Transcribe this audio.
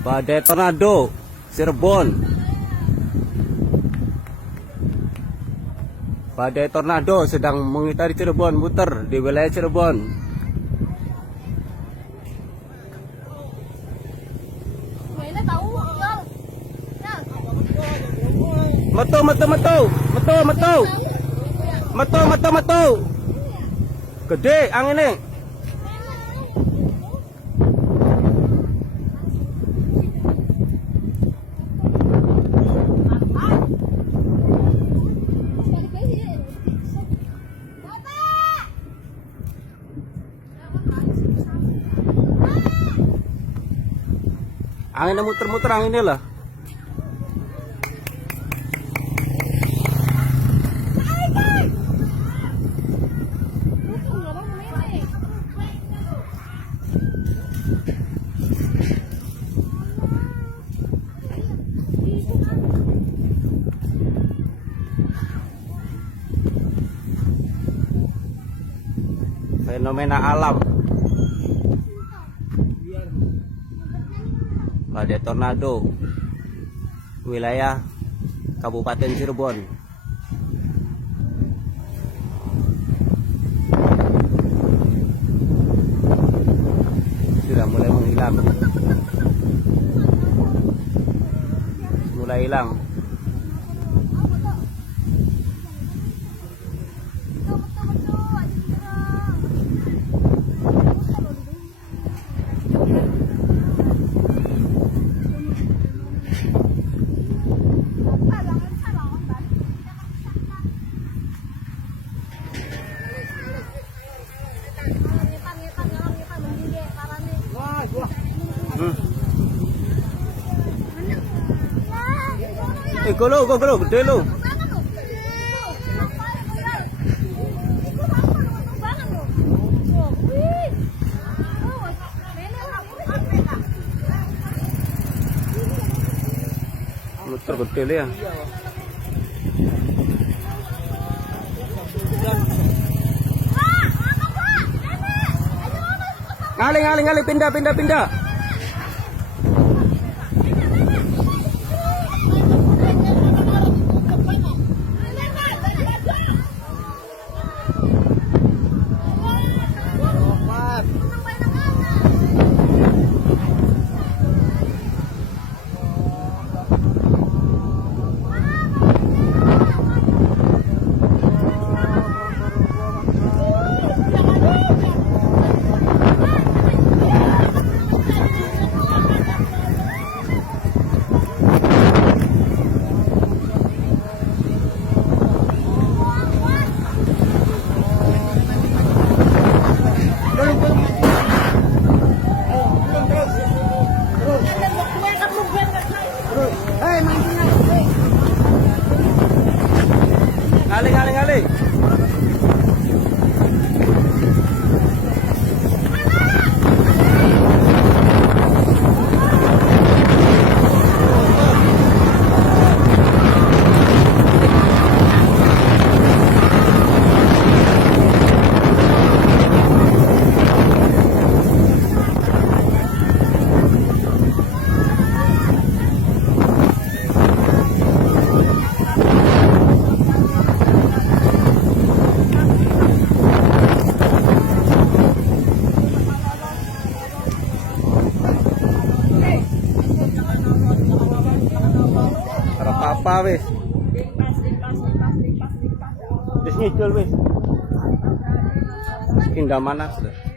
Badai tornado Cirebon. Badai tornado sedang mengitari Cirebon, muter di wilayah Cirebon. Metu. Gede anginnya. Anginnya muter-muter anginnya lah. Fenomena alam. Badai tornado wilayah Kabupaten Cirebon. Sudah mulai menghilang. Mulai hilang. Go lo, gede lo. Muter gede lo ya. Ngali, pindah. Ngali. Apa wis? Wis ngidul wis. Pindah mana sudah?